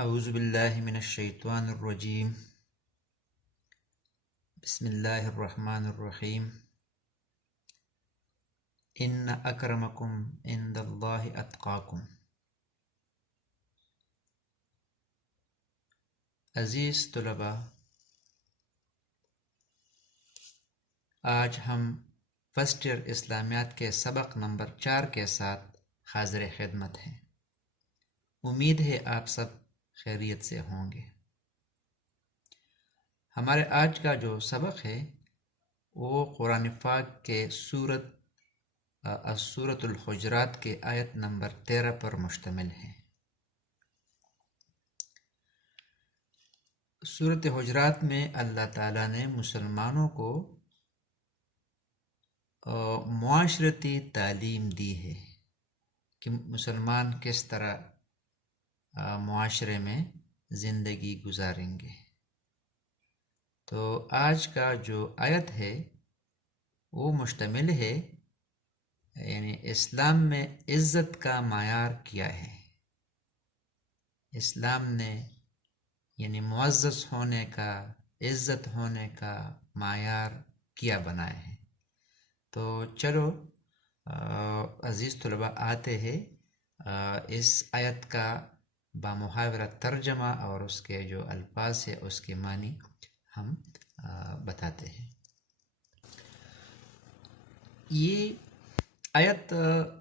اعوذ باللہ من الشیطان الرجیم بسم اللہ الرحمن الرحیم ان اکرمکم عند اللہ اتقاکم۔ عزیز طلباء، آج ہم فرسٹ ایئر اسلامیات کے سبق نمبر 4 کے ساتھ حاضر خدمت ہیں۔ امید ہے آپ سب خیریت سے ہوں گے۔ ہمارے آج کا جو سبق ہے وہ قرآن پاک کے سورۃ الحجرات کے آیت نمبر 13 پر مشتمل ہے۔ سورۃ حجرات میں اللہ تعالیٰ نے مسلمانوں کو معاشرتی تعلیم دی ہے کہ مسلمان کس طرح معاشرے میں زندگی گزاریں گے۔ تو آج کا جو آیت ہے وہ مشتمل ہے یعنی اسلام میں عزت کا معیار کیا ہے۔ اسلام نے یعنی معزز ہونے کا، عزت ہونے کا معیار کیا بنایا ہے۔ تو چلو عزیز طلباء آتے ہیں اس آیت کا بامحاورہ ترجمہ اور اس کے جو الفاظ ہے اس کے معنی ہم بتاتے ہیں۔ یہ آیت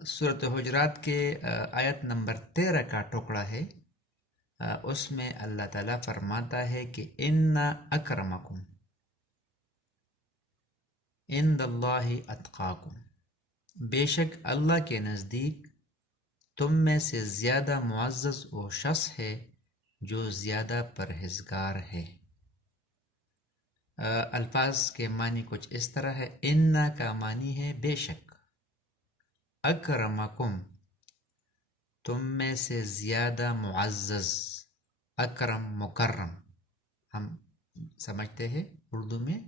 سورۃ حجرات کے آیت نمبر 13 کا ٹکڑا ہے۔ اس میں اللہ تعالیٰ فرماتا ہے کہ ان اکرمکم عند اللہ اتقاکم، بے شک اللہ کے نزدیک تم میں سے زیادہ معزز وہ شخص ہے جو زیادہ پرہیزگار ہے۔ الفاظ کے معنی کچھ اس طرح ہے۔ ان کا معنی ہے بے شک، اکرمکم تم میں سے زیادہ معزز، اکرم مکرم ہم سمجھتے ہیں اردو میں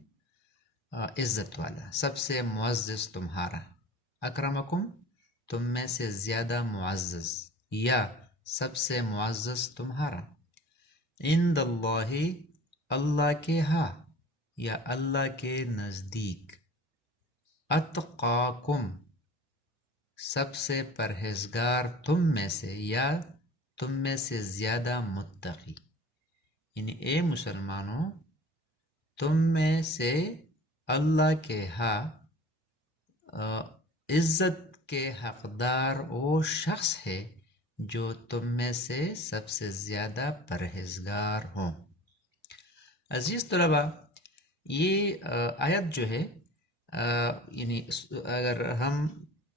عزت والا، سب سے معزز تمہارا۔ اکرمکم تم میں سے زیادہ معزز یا سب سے معزز تمہارا۔ عند اللہ اللہ کے ہاں یا اللہ کے نزدیک۔ اتقاکم سب سے پرہیزگار تم میں سے یا تم میں سے زیادہ متقی، یعنی اے مسلمانوں تم میں سے اللہ کے ہاں عزت کے حقدار وہ شخص ہے جو تم میں سے سب سے زیادہ پرہیزگار ہوں۔ عزیز طلباء، یہ آیت جو ہے یعنی اگر ہم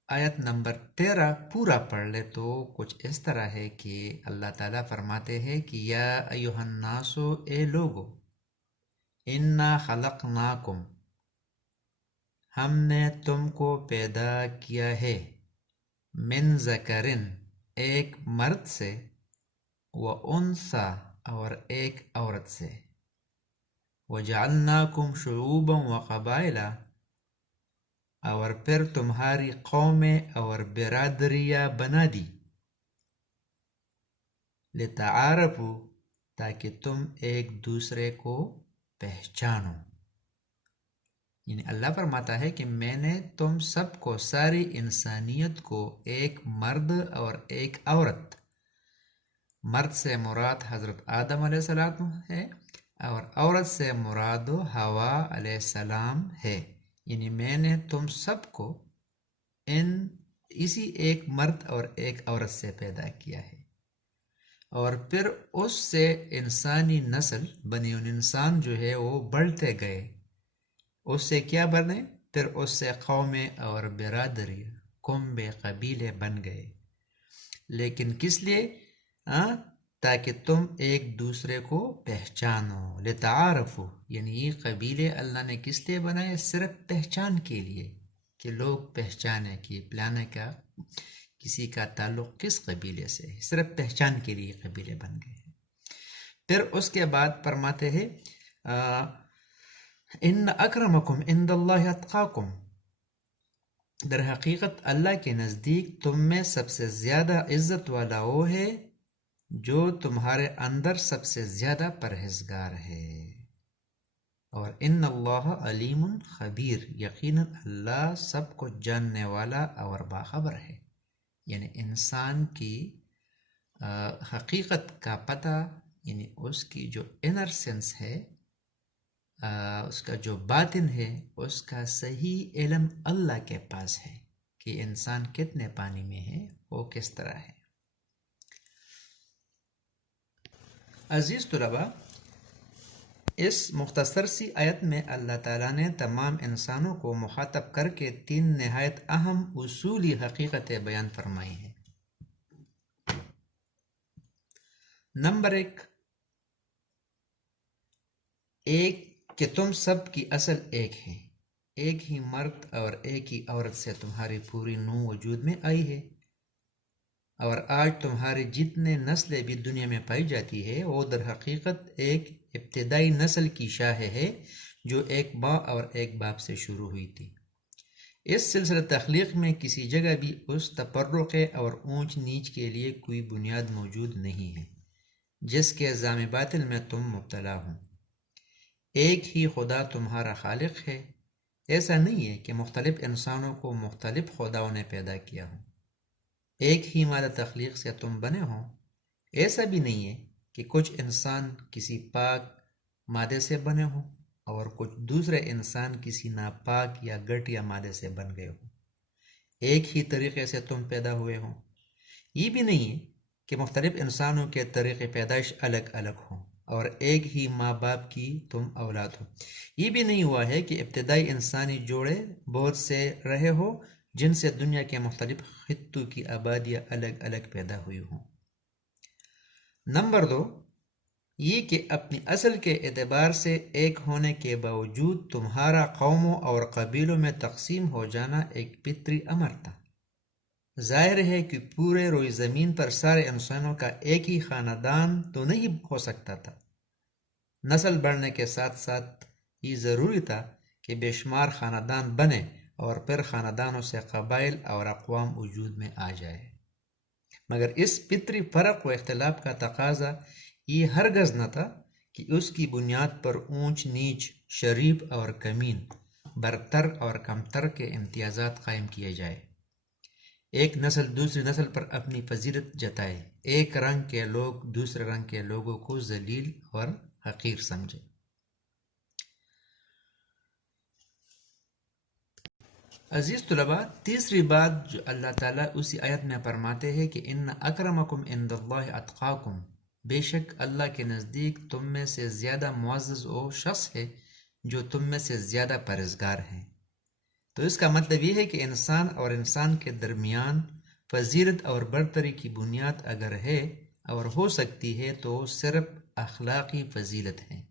آیت نمبر 13 پورا پڑھ لے تو کچھ اس طرح ہے کہ اللہ تعالیٰ فرماتے ہیں کہ یا ایھا الناس، اے لوگو، انا خلقناکم ہم نے تم کو پیدا کیا ہے، من ذکرن ایک مرد سے، و انثی اور ایک عورت سے، وجعلناکم شعوبا و قبائل اور پھر تمہاری قومیں اور برادریاں بنا دی، لتعارفوا تاکہ تم ایک دوسرے کو پہچانو۔ یعنی اللہ فرماتا ہے کہ میں نے تم سب کو، ساری انسانیت کو، ایک مرد اور ایک عورت، مرد سے مراد حضرت آدم علیہ السلام ہے اور عورت سے مراد حوا علیہ السلام ہے۔ یعنی میں نے تم سب کو اسی ایک مرد اور ایک عورت سے پیدا کیا ہے، اور پھر اس سے انسانی نسل بنی انسان جو ہے وہ بڑھتے گئے۔ اس سے کیا بنے؟ پھر اس سے قومیں اور برادری، کنبے، قبیلے بن گئے۔ لیکن کس لیے؟ تاکہ تم ایک دوسرے کو پہچانو، لتعارفوا، یعنی یہ قبیلے اللہ نے کس لیے بنائے؟ صرف پہچان کے لیے، کہ لوگ پہچانے کہ پلانے کا کسی کا تعلق کس قبیلے سے ہے، صرف پہچان کے لیے قبیلے بن گئے۔ پھر اس کے بعد فرماتے ہیں ان اکرمکم عند اللہ اتقاکم، در حقیقت اللہ کے نزدیک تم میں سب سے زیادہ عزت والا وہ ہے جو تمہارے اندر سب سے زیادہ پرہیزگار ہے۔ اور ان اللہ علیم خبیر، یقیناً اللہ سب کو جاننے والا اور باخبر ہے۔ یعنی انسان کی حقیقت کا پتہ، یعنی اس کی جو انر سینس ہے، اس کا جو باطن ہے، اس کا صحیح علم اللہ کے پاس ہے کہ انسان کتنے پانی میں ہے، وہ کس طرح ہے۔ عزیز طلباء، اس مختصر سی آیت میں اللہ تعالیٰ نے تمام انسانوں کو مخاطب کر کے 3 نہایت اہم اصولی حقیقتیں بیان فرمائی ہیں۔ نمبر 1، کہ تم سب کی اصل ایک ہے، ایک ہی مرد اور ایک ہی عورت سے تمہاری پوری نوع وجود میں آئی ہے، اور آج تمہاری جتنے نسلیں بھی دنیا میں پائی جاتی ہے وہ در حقیقت ایک ابتدائی نسل کی شاخ ہے جو ایک ماں اور ایک باپ سے شروع ہوئی تھی۔ اس سلسلہ تخلیق میں کسی جگہ بھی اس تفرق اور اونچ نیچ کے لیے کوئی بنیاد موجود نہیں ہے جس کے ذام باطل میں تم مبتلا ہو۔ ایک ہی خدا تمہارا خالق ہے۔ ایسا نہیں ہے کہ مختلف انسانوں کو مختلف خداؤں نے پیدا کیا ہو۔ ایک ہی مادہ تخلیق سے تم بنے ہو۔ ایسا بھی نہیں ہے کہ کچھ انسان کسی پاک مادے سے بنے ہوں اور کچھ دوسرے انسان کسی ناپاک یا گھٹیا مادے سے بن گئے ہوں۔ ایک ہی طریقے سے تم پیدا ہوئے ہوں۔ یہ بھی نہیں ہے کہ مختلف انسانوں کے طریقے پیدائش الگ الگ ہوں اور ایک ہی ماں باپ کی تم اولاد ہو۔ یہ بھی نہیں ہوا ہے کہ ابتدائی انسانی جوڑے بہت سے رہے ہو جن سے دنیا کے مختلف خطوں کی آبادیاں الگ الگ پیدا ہوئی ہوں۔ نمبر 2، یہ کہ اپنی اصل کے اعتبار سے ایک ہونے کے باوجود تمہارا قوموں اور قبیلوں میں تقسیم ہو جانا ایک فطری امر تھا۔ ظاہر ہے کہ پورے روئے زمین پر سارے انسانوں کا ایک ہی خاندان تو نہیں ہو سکتا تھا۔ نسل بڑھنے کے ساتھ ساتھ یہ ضروری تھا کہ بے شمار خاندان بنے اور پھر خاندانوں سے قبائل اور اقوام وجود میں آ جائے، مگر اس فطری فرق و اختلاف کا تقاضا یہ ہرگز نہ تھا کہ اس کی بنیاد پر اونچ نیچ، شریف اور کمین، برتر اور کمتر کے امتیازات قائم کیے جائے۔ ایک نسل دوسری نسل پر اپنی فضیلت جتائے، ایک رنگ کے لوگ دوسرے رنگ کے لوگوں کو ذلیل اور حقیر سمجھے۔ عزیز طلباء، تیسری بات جو اللہ تعالیٰ اسی آیت میں فرماتے ہیں کہ ان اکرمکم عند اللہ اتقاکم، بے شک اللہ کے نزدیک تم میں سے زیادہ معزز وہ شخص ہے جو تم میں سے زیادہ پرہیزگار ہے۔ تو اس کا مطلب یہ ہے کہ انسان اور انسان کے درمیان فضیلت اور برتری کی بنیاد اگر ہے اور ہو سکتی ہے تو صرف اخلاقی فضیلت ہے۔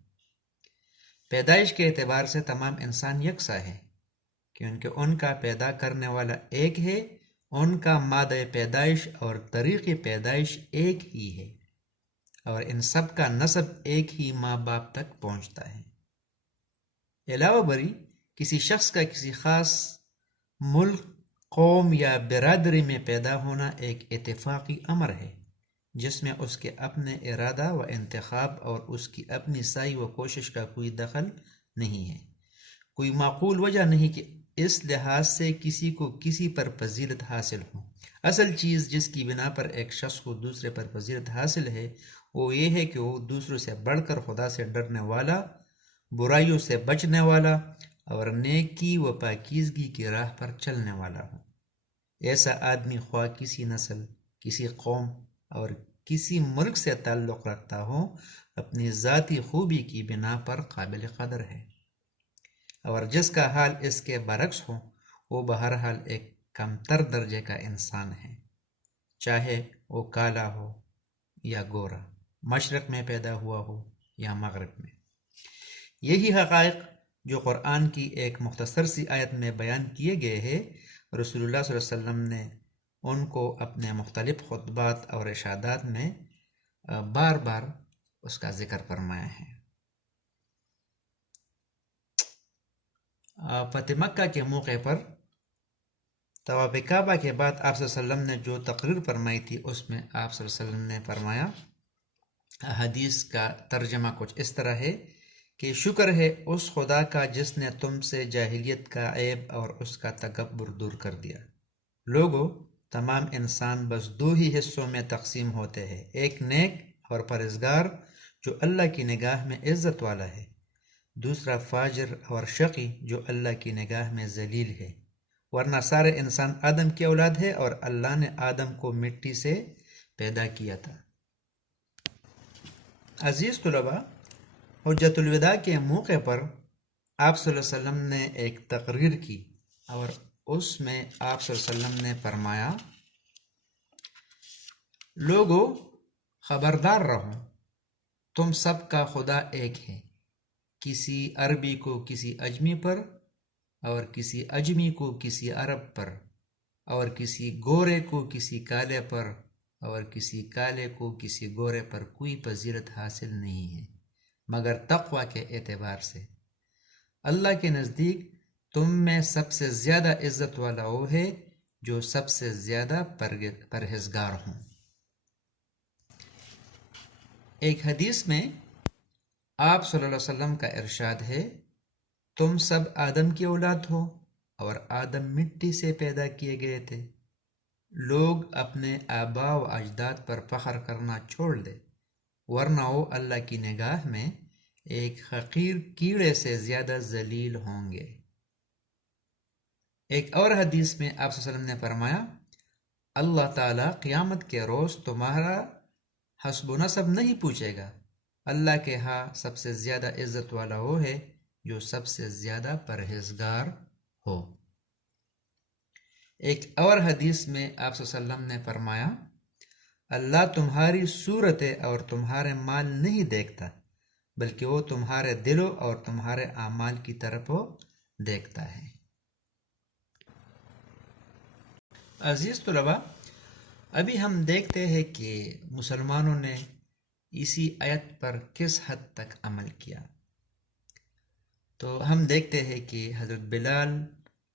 پیدائش کے اعتبار سے تمام انسان یکساں ہے کیونکہ ان کا پیدا کرنے والا ایک ہے، ان کا مادہ پیدائش اور طریق پیدائش ایک ہی ہے، اور ان سب کا نسب ایک ہی ماں باپ تک پہنچتا ہے۔ علاوہ بری کسی شخص کا کسی خاص ملک، قوم یا برادری میں پیدا ہونا ایک اتفاقی امر ہے جس میں اس کے اپنے ارادہ و انتخاب اور اس کی اپنی سعی و کوشش کا کوئی دخل نہیں ہے۔ کوئی معقول وجہ نہیں کہ اس لحاظ سے کسی کو کسی پر فضیلت حاصل ہو۔ اصل چیز جس کی بنا پر ایک شخص کو دوسرے پر فضیلت حاصل ہے وہ یہ ہے کہ وہ دوسروں سے بڑھ کر خدا سے ڈرنے والا، برائیوں سے بچنے والا اور نیکی و پاکیزگی کی راہ پر چلنے والا ہو۔ ایسا آدمی خواہ کسی نسل، کسی قوم اور کسی ملک سے تعلق رکھتا ہو، اپنی ذاتی خوبی کی بنا پر قابل قدر ہے، اور جس کا حال اس کے برعکس ہو وہ بہرحال ایک کمتر درجے کا انسان ہے، چاہے وہ کالا ہو یا گورا، مشرق میں پیدا ہوا ہو یا مغرب میں۔ یہی حقائق جو قرآن کی ایک مختصر سی آیت میں بیان کیے گئے ہیں، رسول اللہ صلی اللہ علیہ وسلم نے ان کو اپنے مختلف خطبات اور ارشادات میں بار بار اس کا ذکر فرمایا ہے۔ فتح مکہ کے موقع پر طواف کعبہ کے بعد آپ صلی اللہ علیہ وسلم نے جو تقریر فرمائی تھی اس میں آپ صلی اللہ علیہ وسلم نے فرمایا، حدیث کا ترجمہ کچھ اس طرح ہے کہ شکر ہے اس خدا کا جس نے تم سے جاہلیت کا عیب اور اس کا تکبر دور کر دیا۔ لوگوں، تمام انسان بس دو ہی حصوں میں تقسیم ہوتے ہیں، ایک نیک اور پرہیزگار جو اللہ کی نگاہ میں عزت والا ہے، دوسرا فاجر اور شقی جو اللہ کی نگاہ میں ذلیل ہے۔ ورنہ سارے انسان آدم کی اولاد ہے اور اللہ نے آدم کو مٹی سے پیدا کیا تھا۔ عزیز طلباء، حجت الوداع کے موقع پر آپ صلی اللہ علیہ وسلم نے ایک تقریر کی اور اس میں آپ صلی اللہ علیہ وسلم نے فرمایا، لوگوں خبردار رہو، تم سب کا خدا ایک ہے، کسی عربی کو کسی اجمی پر اور کسی اجمی کو کسی عرب پر اور کسی گورے کو کسی کالے پر اور کسی کالے کو کسی گورے پر کوئی فضیلت حاصل نہیں ہے مگر تقوی کے اعتبار سے۔ اللہ کے نزدیک تم میں سب سے زیادہ عزت والا وہ ہے جو سب سے زیادہ پرہیزگار ہوں۔ ایک حدیث میں آپ صلی اللہ علیہ وسلم کا ارشاد ہے، تم سب آدم کی اولاد ہو اور آدم مٹی سے پیدا کیے گئے تھے۔ لوگ اپنے آباء و اجداد پر فخر کرنا چھوڑ دے، ورنہ وہ اللہ کی نگاہ میں ایک حقیر کیڑے سے زیادہ ذلیل ہوں گے۔ ایک اور حدیث میں آپ صلی اللہ علیہ وسلم نے فرمایا، اللہ تعالیٰ قیامت کے روز تمہارا حسب و نسب نہیں پوچھے گا، اللہ کے ہاں سب سے زیادہ عزت والا وہ ہے جو سب سے زیادہ پرہیزگار ہو۔ ایک اور حدیث میں آپ صلی اللہ علیہ وسلم نے فرمایا، اللہ تمہاری صورتیں اور تمہارے مال نہیں دیکھتا بلکہ وہ تمہارے دلوں اور تمہارے اعمال کی طرف دیکھتا ہے۔ عزیز طلباء، ابھی ہم دیکھتے ہیں کہ مسلمانوں نے اسی آیت پر کس حد تک عمل کیا۔ تو ہم دیکھتے ہیں کہ حضرت بلال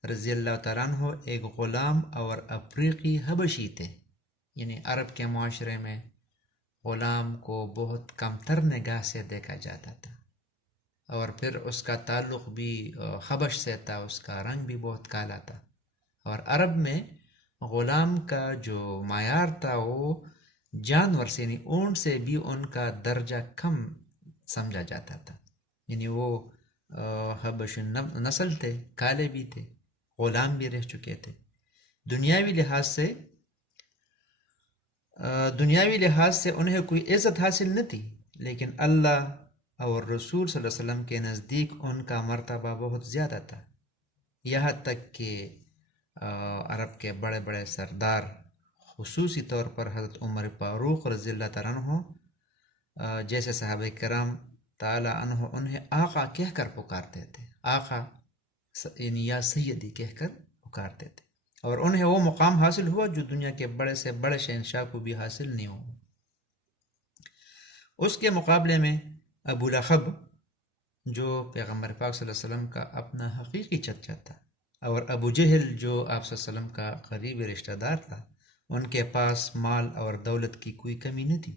رضی اللہ تعالیٰ عنہ ایک غلام اور افریقی حبشی تھے، یعنی عرب کے معاشرے میں غلام کو بہت کم تر نگاہ سے دیکھا جاتا تھا، اور پھر اس کا تعلق بھی حبش سے تھا، اس کا رنگ بھی بہت کالا تھا، اور عرب میں غلام کا جو معیار تھا وہ جانور سے، یعنی اونٹ سے بھی ان کا درجہ کم سمجھا جاتا تھا، یعنی وہ حبش نسل تھے، کالے بھی تھے، غلام بھی رہ چکے تھے۔ دنیاوی لحاظ سے انہیں کوئی عزت حاصل نہ تھی، لیکن اللہ اور رسول صلی اللہ علیہ وسلم کے نزدیک ان کا مرتبہ بہت زیادہ تھا، یہاں تک کہ عرب کے بڑے بڑے سردار، خصوصی طور پر حضرت عمر فاروق رضی اللہ تعالیٰ عنہ جیسے صحابہ کرام تعالیٰ عنہ انہیں آقا کہہ کر پکارتے تھے، آقا یعنی یا سیدی کہہ کر پکارتے تھے، اور انہیں وہ مقام حاصل ہوا جو دنیا کے بڑے سے بڑے شہنشاہ کو بھی حاصل نہیں ہوا۔ اس کے مقابلے میں ابو لہب، جو پیغمبر پاک صلی اللہ علیہ وسلم کا اپنا حقیقی چچا تھا، اور ابو جہل جو آپ صلی اللہ علیہ وسلم کا قریبی رشتہ دار تھا، ان کے پاس مال اور دولت کی کوئی کمی نہ تھی،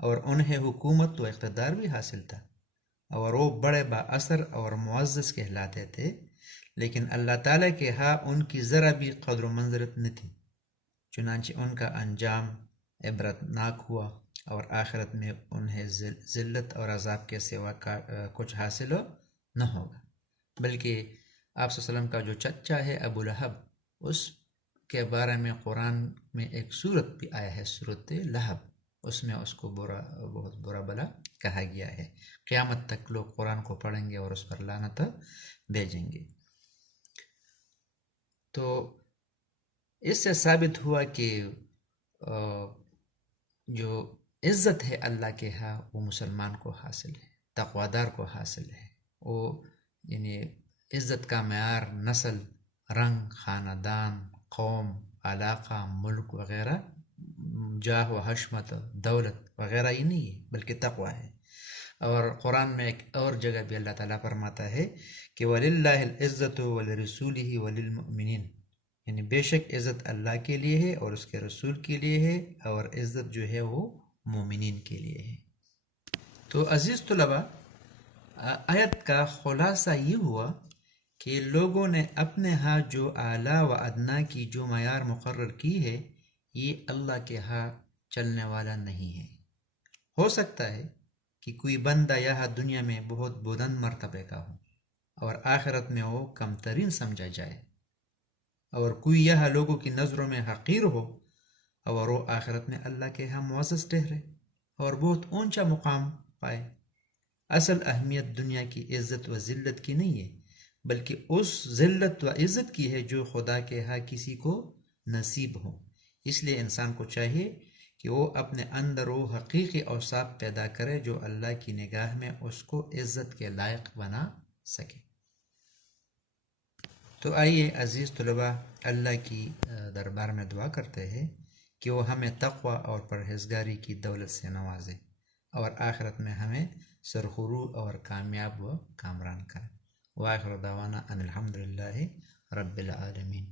اور انہیں حکومت و اقتدار بھی حاصل تھا، اور وہ بڑے با اثر اور معزز کہلاتے تھے، لیکن اللہ تعالیٰ کے ہاں ان کی ذرا بھی قدر و منزلت نہ تھی، چنانچہ ان کا انجام عبرتناک ہوا، اور آخرت میں انہیں ذلت اور عذاب کے سوا کچھ حاصل نہ ہوگا۔ بلکہ آپ صلی اللہ علیہ وسلم کا جو چچا ہے ابو لہب، اس کے بارے میں قرآن میں ایک صورت بھی آیا ہے، صورت لہب، اس میں اس کو بہت برا بلا کہا گیا ہے۔ قیامت تک لوگ قرآن کو پڑھیں گے اور اس پر لعنت بھیجیں گے۔ تو اس سے ثابت ہوا کہ جو عزت ہے اللہ کے ہاں وہ مسلمان کو حاصل ہے، تقوادار کو حاصل ہے۔ وہ یعنی عزت کا معیار نسل، رنگ، خاندان، قوم، علاقہ، ملک وغیرہ، جاہ و حشمت، دولت وغیرہ ہی نہیں ہے، بلکہ تقوی ہے۔ اور قرآن میں ایک اور جگہ بھی اللہ تعالیٰ فرماتا ہے کہ وَلِلَّهِ الْعِزَّةُ وَلِرَسُولِهِ وَلِلْمُؤْمِنِينَ، یعنی بے شک عزت اللہ کے لیے ہے اور اس کے رسول کے لیے ہے، اور عزت جو ہے وہ مومنین کے لیے ہے۔ تو عزیز طلباء، آیت کا خلاصہ یہ ہوا کہ لوگوں نے اپنے ہاں جو اعلیٰ و ادنا کی جو معیار مقرر کی ہے، یہ اللہ کے ہاں چلنے والا نہیں ہے۔ ہو سکتا ہے کہ کوئی بندہ یہاں دنیا میں بہت بلند مرتبے کا ہو اور آخرت میں وہ کم ترین سمجھا جائے، اور کوئی یہاں لوگوں کی نظروں میں حقیر ہو اور وہ آخرت میں اللہ کے ہاں معزز ٹھہرے اور بہت اونچا مقام پائے۔ اصل اہمیت دنیا کی عزت و ذلت کی نہیں ہے، بلکہ اس ذلت و عزت کی ہے جو خدا کے ہاں کسی کو نصیب ہو۔ اس لیے انسان کو چاہیے کہ وہ اپنے اندر وہ حقیقی اوصاف پیدا کرے جو اللہ کی نگاہ میں اس کو عزت کے لائق بنا سکے۔ تو آئیے عزیز طلباء، اللہ کی دربار میں دعا کرتے ہیں کہ وہ ہمیں تقوی اور پرہیزگاری کی دولت سے نوازے اور آخرت میں ہمیں سرخرو اور کامیاب و کامران کرے۔ وآخر دعوانا ان الحمد للہ رب العالمین۔